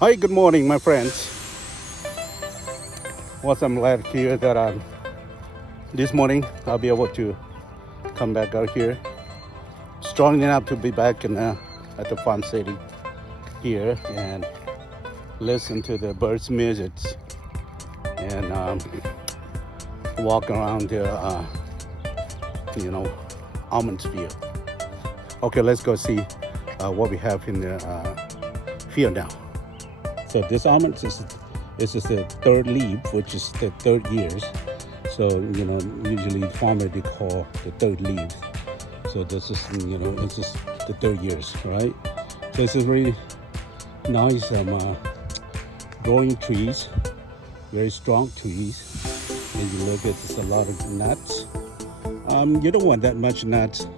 Hi, good morning, my friends. Well, I'm glad here that this morning I'll be able to come back out here, strong enough to be back at the farm city here and listen to the birds' music and walk around the almond field. Okay, let's go see what we have in the field now. So this almond this is the third leaf, which is the third years. So usually farmer they call the third leaf. So this is it's just the third years, right? So this is very nice growing trees, very strong trees. And you look at there's a lot of nuts. You don't want that much nuts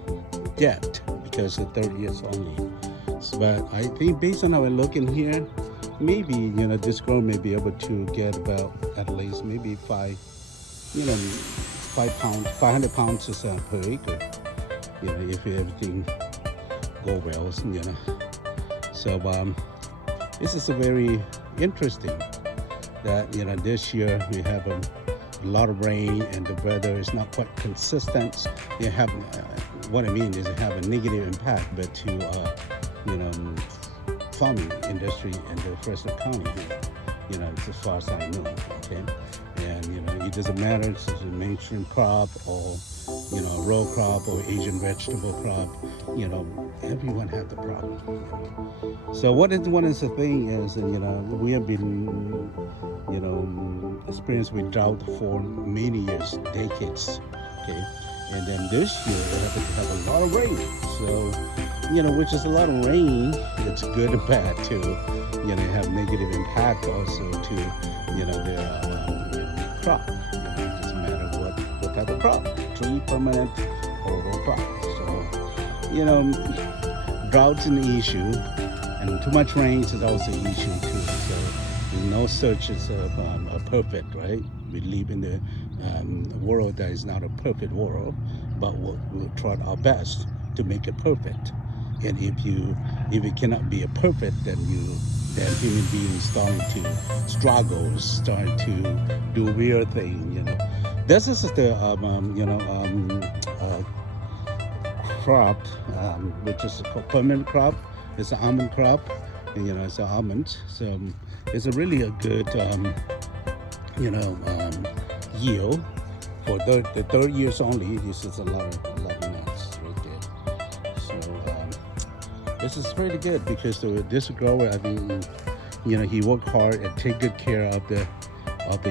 yet because the third years only. But I think based on how I look in here, maybe this grower may be able to get about at least maybe 500 pounds per acre. If everything go well, So this is a very interesting that this year we have a lot of rain and the weather is not quite consistent. They have what I mean is it have a negative impact, but to farming industry in the Fresno County here, as far as I know, okay? And, it doesn't matter if it's a mainstream crop or, a row crop or Asian vegetable crop, everyone has the problem. So one of the thing is, we have been, experienced with drought for many years, decades, okay? And then this year we happen to have a lot of rain. So, which is a lot of rain, it's good and bad too. Have negative impact also to, the crop. It doesn't matter what type of crop, tree, permanent, or row crop. So, drought's an issue, and too much rain is also an issue too. So, no such as a perfect, right? We live in the world that is not a perfect world, but we'll try our best to make it perfect. And if it cannot be a perfect, then human beings starting to struggle, starting to do weird things. This is the crop, which is a permanent crop. It's an almond crop. And, it's an almond. So it's a really a good yield for the third years only. This is a lot of nuts right there. So this is pretty good because this grower, I mean, he worked hard and take good care of the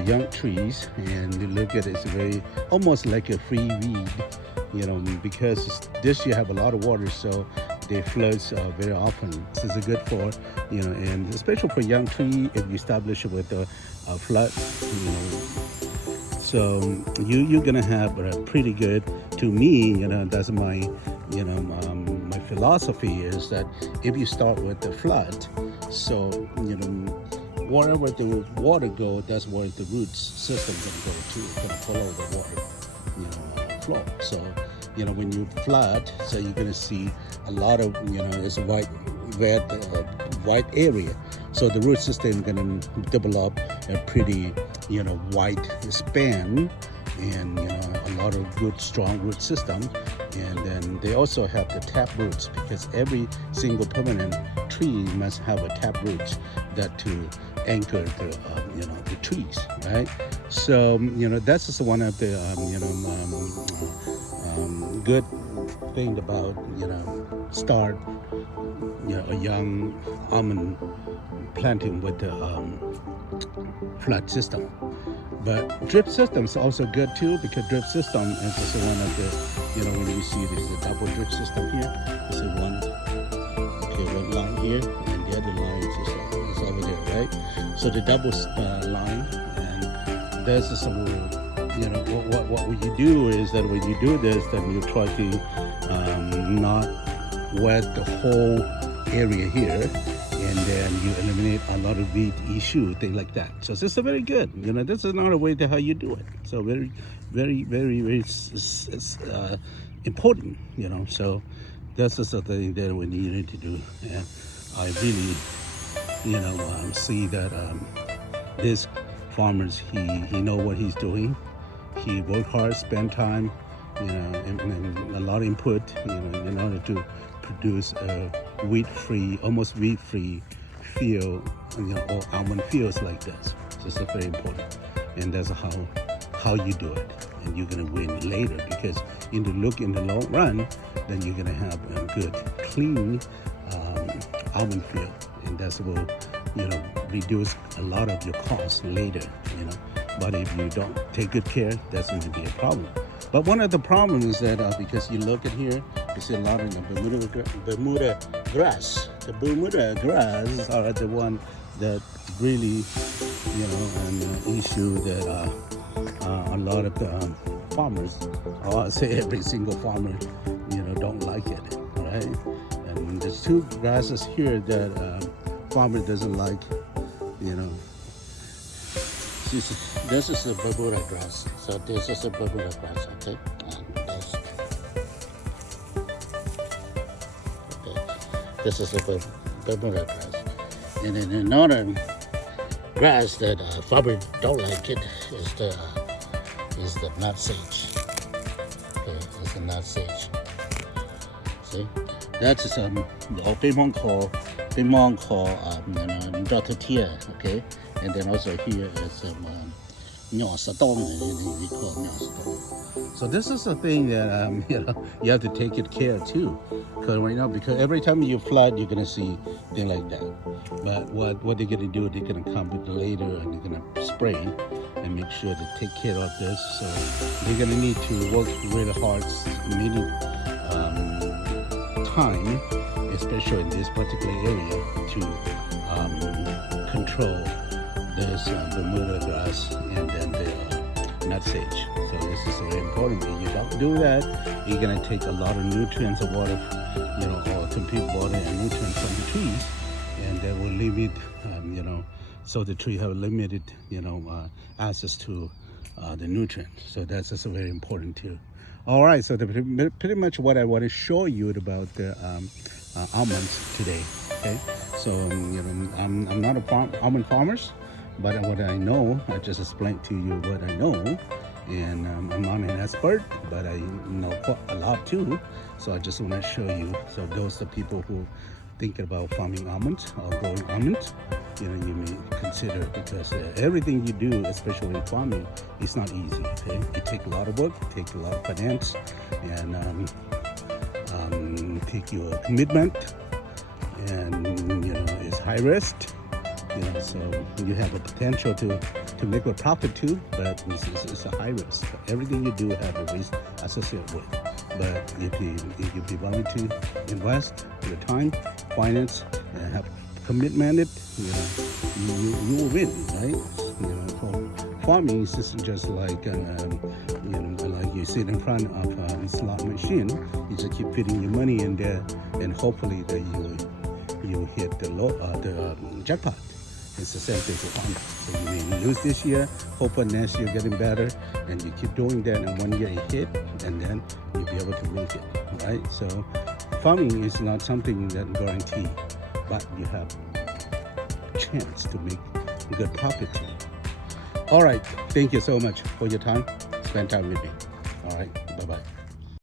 young trees. And you look at it, it's very almost like a free weed, because this year have a lot of water, so they floods very often. This is good for and especially for young tree if you establish it with a flood, So you're gonna have a pretty good. To me, that's my my philosophy is that if you start with the flood, so wherever the water go, that's where the roots system gonna go to. It's gonna follow the water, flow. So when you flood, so you're gonna see a lot of it's a white area. So the root system gonna develop a pretty wide span and a lot of good strong root system. And then they also have the tap roots because every single permanent tree must have a tap root that to anchor the trees, right? So that's just one of the good thing about start a young almond planting with the flood system. But drip system is also good too because drip system is just one of the when you see this is a double drip system here. This is one line here and the other line is over there, right? So the double line, and there's some what you do is that when you do this, then you try to not wet the whole area here, and then you eliminate a lot of weed issue, things like that. So this is very good. This is another way to how you do it. So very, very, very, very important. So that's the thing that we need to do. And I really see that this farmers, he know what he's doing. He worked hard, spent time, and a lot of input, in order to produce a wheat-free, almost wheat-free field, or almond fields like this. So it's very important, and that's how you do it, and you're gonna win later, because in the long run, then you're gonna have a good, clean almond field, and that's will reduce a lot of your costs later. But if you don't take good care, that's going to be a problem. But one of the problems is that because you look at here, you see a lot of the Bermuda grass. The Bermuda grass are the one that really, an issue that a lot of farmers, or I say every single farmer, don't like it, right? And there's two grasses here that farmer doesn't like, This is a Bermuda grass. So this is a Bermuda grass, okay? And this is a Bermuda grass. And then another grass that farmer don't like it is the nut sage. Okay, it's the nut sage. See, that's some Dr. Tia, okay? And then also here is some we call it. So this is a thing that you have to take good care too, because every time you flood, you're gonna see things like that. But what they're gonna do, they're gonna come with later and they're gonna spray and make sure to take care of this. So they're gonna need to work really hard, many time, especially in this particular area, to control this Bermuda grass and then the nut sage. So this is very important. If you don't do that, you're gonna take a lot of nutrients of water, or compete water and nutrients from the trees, and that will limit, so the tree have limited, access to the nutrients. So that's also very important too. All right, so pretty much what I want to show you about the almonds today. Okay, so I'm not a almond farmers. But what I know, I just explained to you what I know, and I'm not an expert, but I know a lot too. So I just want to show you. So those are people who think about farming almonds or growing almonds, you may consider, because everything you do, especially in farming, is not easy. Okay, it takes a lot of work, it takes a lot of finance, and take your commitment, and it's high risk. So you have a potential to make a profit too, but it's a high risk. Everything you do have a risk associated with. But if you be willing to invest your time, finance, and have commitment, you will win, right? Farming is just like like you sit in front of a slot machine. You just keep putting your money in there, and hopefully that you hit the jackpot. It's the same thing for farming. So you may lose this year, hope next year getting better, and you keep doing that, and one year you hit, and then you'll be able to make it, right? So farming is not something that guarantee, but you have a chance to make good profit too. All right, thank you so much for your time. Spend time with me.